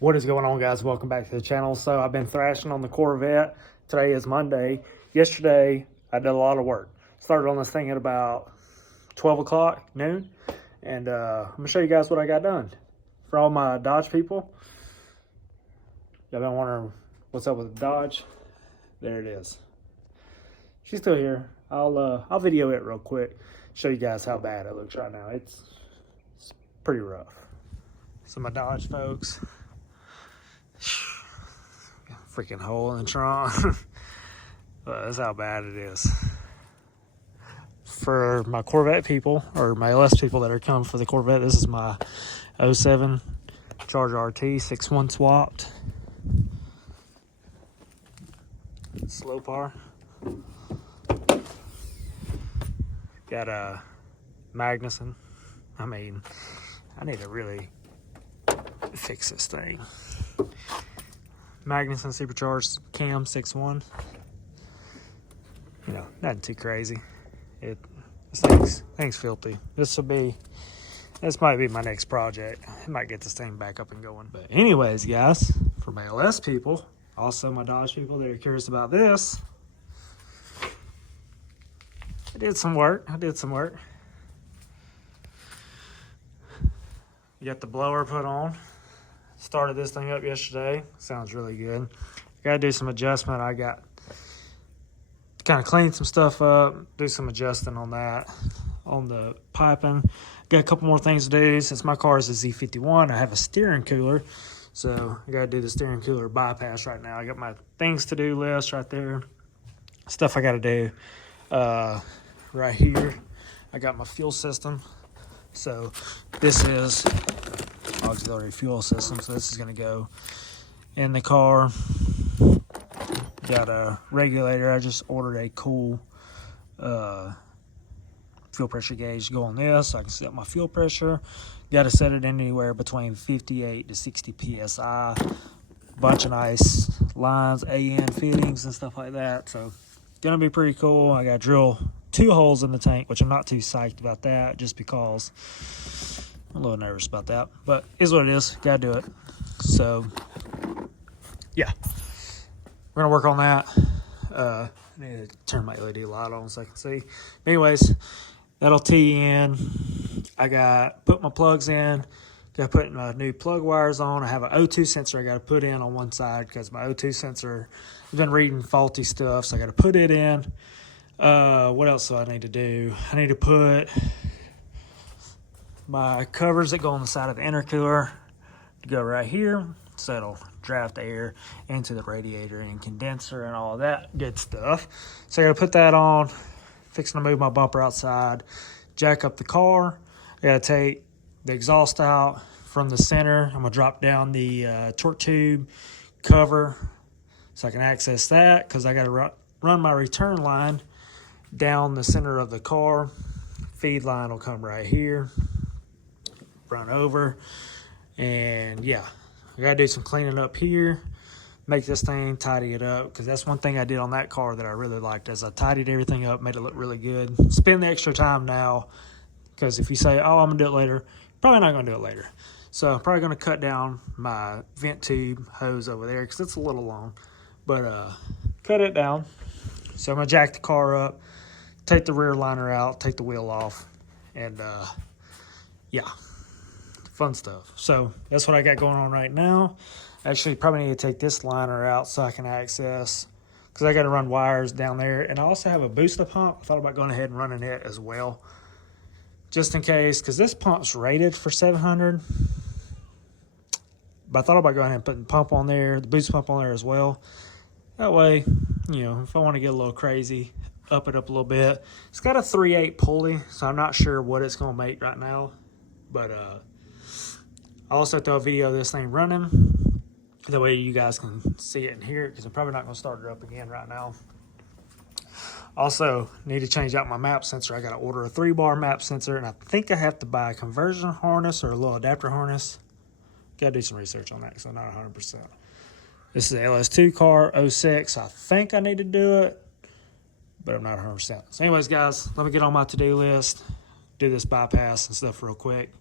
What is going on, guys? Welcome back to the channel. So I've been thrashing on the Corvette. Today is Monday. Yesterday I did a lot of work. Started on this thing at about 12 o'clock noon, and I'm gonna show you guys what I got done. For all my Dodge people, y'all been wondering what's up with the Dodge. There it is. She's still here. I'll video it real quick, show you guys how bad it looks right now. It's pretty rough. So my Dodge folks, freaking hole in the trunk. That's how bad it is. For my Corvette people, or my LS people that are coming for the Corvette, this is my 07 Charger RT 6.1 swapped. Slow par. Got a Magnuson. I mean, I need to really fix this thing. Magnuson supercharged cam 6.1. You know, nothing too crazy. This thing's filthy. This might be my next project. I might get this thing back up and going. But anyways, guys, for my LS people, also my Dodge people that are curious about this, I did some work. You got the blower put on. Started this thing up yesterday. Sounds really good. Got to do some adjustment. I got to kind of clean some stuff up, do some adjusting on that, on the piping. Got a couple more things to do. Since my car is a Z51, I have a steering cooler. So I got to do the steering cooler bypass right now. I got my things to do list right there. Stuff I got to do. Right here, I got my fuel system. So this is auxiliary fuel system, so this is going to go in the car. Got a regulator. I just ordered a cool fuel pressure gauge to go on this, so I can set my fuel pressure. Got to set it anywhere between 58 to 60 psi. Bunch of nice lines, AN fittings and stuff like that, so gonna be pretty cool. I got to drill 2 holes in the tank, which I'm not too psyched about that, just because I'm a little nervous about that, but is what it is. Gotta do it. So yeah, we're gonna work on that. I need to turn my LED light on so I can see. Anyways, that'll tee in. I got put my plugs in. Got to put my new plug wires on. I have an O2 sensor I got to put in on one side because my O2 sensor has been reading faulty stuff, so I got to put it in. What else do I need to do? I need to put my covers that go on the side of the intercooler to go right here, so it'll draft air into the radiator and condenser and all that good stuff. So I got to put that on. Fixing to move my bumper outside, jack up the car. I got to take the exhaust out from the center. I'm gonna drop down the torque tube cover so I can access that, because I got to run my return line down the center of the car. Feed line will come right here, run over, and yeah, I gotta do some cleaning up here, make this thing, tidy it up, because that's one thing I did on that car that I really liked, is I tidied everything up, made it look really good. Spend the extra time now, because if you say, oh, I'm gonna do it later, probably not gonna do it later. So I'm probably gonna cut down my vent tube hose over there because it's a little long, but cut it down. So I'm gonna jack the car up, take the rear liner out, take the wheel off, and yeah, fun stuff. So that's what I got going on right now. Actually, probably need to take this liner out so I can access, because I got to run wires down there. And I also have a booster pump. I thought about going ahead and running it as well, just in case, because this pump's rated for 700. But I thought about going ahead and putting the pump on there, the boost pump on there as well. That way, you know, if I want to get a little crazy, up it up a little bit. It's got a 3/8 pulley, so I'm not sure what it's going to make right now. But I'll also throw a video of this thing running. That way you guys can see it and hear it, because I'm probably not going to start it up again right now. Also, need to change out my map sensor. I got to order a 3-bar map sensor, and I think I have to buy a conversion harness or a little adapter harness. Got to do some research on that because I'm not 100%. This is an LS2 car, 06. I think I need to do it, but I'm not 100%. So anyways, guys, let me get on my to-do list, do this bypass and stuff real quick,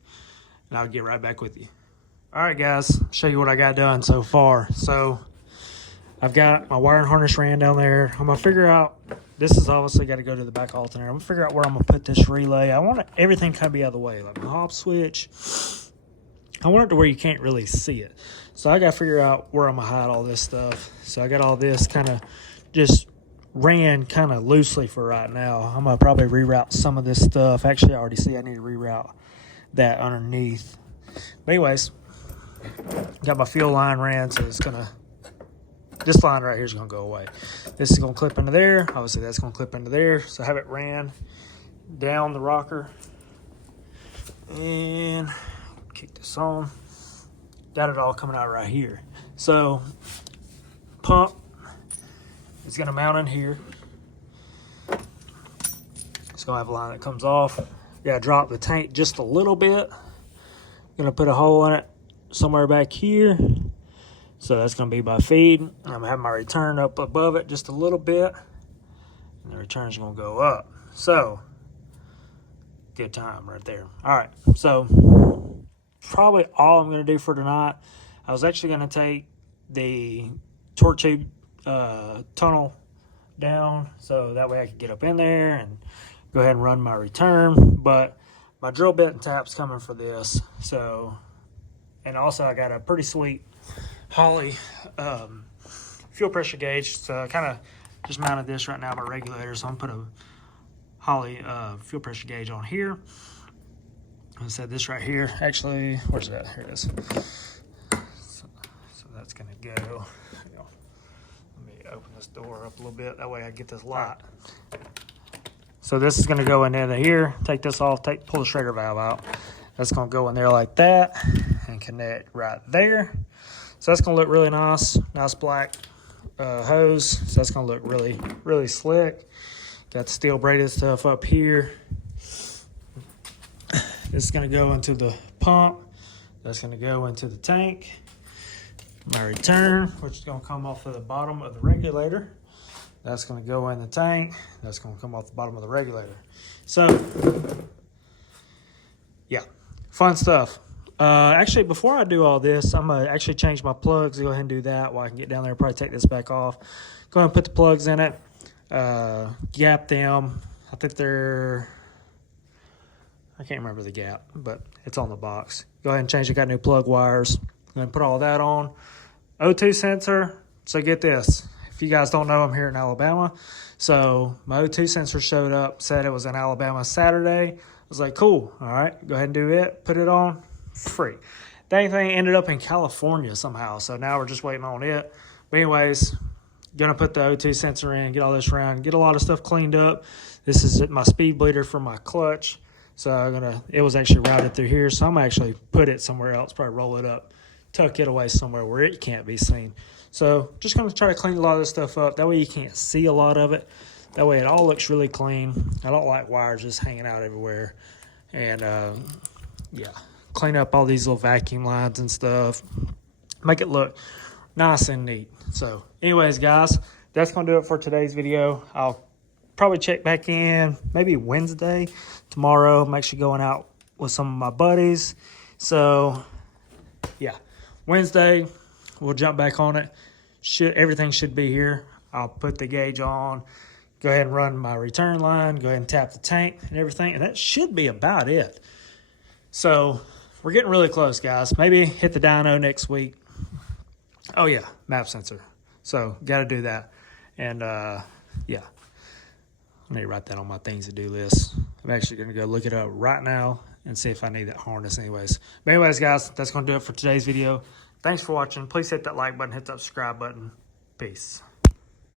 and I'll get right back with you. All right, guys, show you what I got done so far. So I've got my wiring harness ran down there. I'm gonna figure out, this is obviously got to go to the back alternator. I'm gonna figure out where I'm gonna put this relay. I want everything kind of be out of the way, like my hop switch. I want it to where you can't really see it. So I got to figure out where I'm gonna hide all this stuff. So I got all this kind of just ran kind of loosely for right now. I'm gonna probably reroute some of this stuff. Actually, I already see I need to reroute that underneath. But anyways, got my fuel line ran, so it's gonna, this line right here is gonna go away. This is gonna clip into there. Obviously, that's gonna clip into there. So I have it ran down the rocker and kick this on. Got it all coming out right here. So pump is gonna mount in here. It's gonna have a line that comes off. Gotta drop the tank just a little bit. Gonna put a hole in it somewhere back here. So that's gonna be my feed. I'm gonna have my return up above it just a little bit. And the return's gonna go up. So, good time right there. All right, so probably all I'm gonna do for tonight. I was actually gonna take the torque tube tunnel down so that way I could get up in there and go ahead and run my return. But my drill bit and tap's coming for this. So, and also I got a pretty sweet Holley fuel pressure gauge. So I kind of just mounted this right now, my regulator. So I'm gonna put a Holley fuel pressure gauge on here. I said this right here. Actually, where's that? Here it is. So that's gonna go. Let me open this door up a little bit. That way I get this light. So this is gonna go in there here. Take this off. Pull the Schrader valve out. That's gonna go in there like that and connect right there. So that's gonna look really nice. Nice black hose. So that's gonna look really, really slick. Got the steel braided stuff up here. This is going to go into the pump. That's going to go into the tank. My return, which is going to come off of the bottom of the regulator. That's going to go in the tank. That's going to come off the bottom of the regulator. So, yeah, fun stuff. Actually, before I do all this, I'm going to actually change my plugs. Go ahead and do that while I can get down there. Probably take this back off. Go ahead and put the plugs in it. Gap them. I think they're, I can't remember the gap, but it's on the box. Go ahead and change it. Got new plug wires. Go ahead and put all that on. O2 sensor. So get this. If you guys don't know, I'm here in Alabama. So my O2 sensor showed up, said it was in Alabama Saturday. I was like, cool. All right, go ahead and do it. Put it on. Free. Dang thing ended up in California somehow. So now we're just waiting on it. But anyways, gonna put the O2 sensor in, get all this around, get a lot of stuff cleaned up. This is my speed bleeder for my clutch. So it was actually routed through here. So I'm gonna actually put it somewhere else, probably roll it up, tuck it away somewhere where it can't be seen. So just gonna try to clean a lot of this stuff up. That way you can't see a lot of it. That way it all looks really clean. I don't like wires just hanging out everywhere. And yeah, clean up all these little vacuum lines and stuff. Make it look nice and neat. So anyways, guys, that's gonna do it for today's video. I'll probably check back in maybe Wednesday. Tomorrow I'm actually going out with some of my buddies. So yeah, Wednesday we'll jump back on it. Everything should be here. I'll put the gauge on, go ahead and run my return line, go ahead and tap the tank and everything, and that should be about it. So we're getting really close, guys. Maybe hit the dyno next week. Oh yeah, map sensor. So got to do that. And yeah, I need to write that on my things to do list. I'm actually going to go look it up right now and see if I need that harness anyways. But anyways, guys, that's going to do it for today's video. Thanks for watching. Please hit that like button, hit that subscribe button. Peace.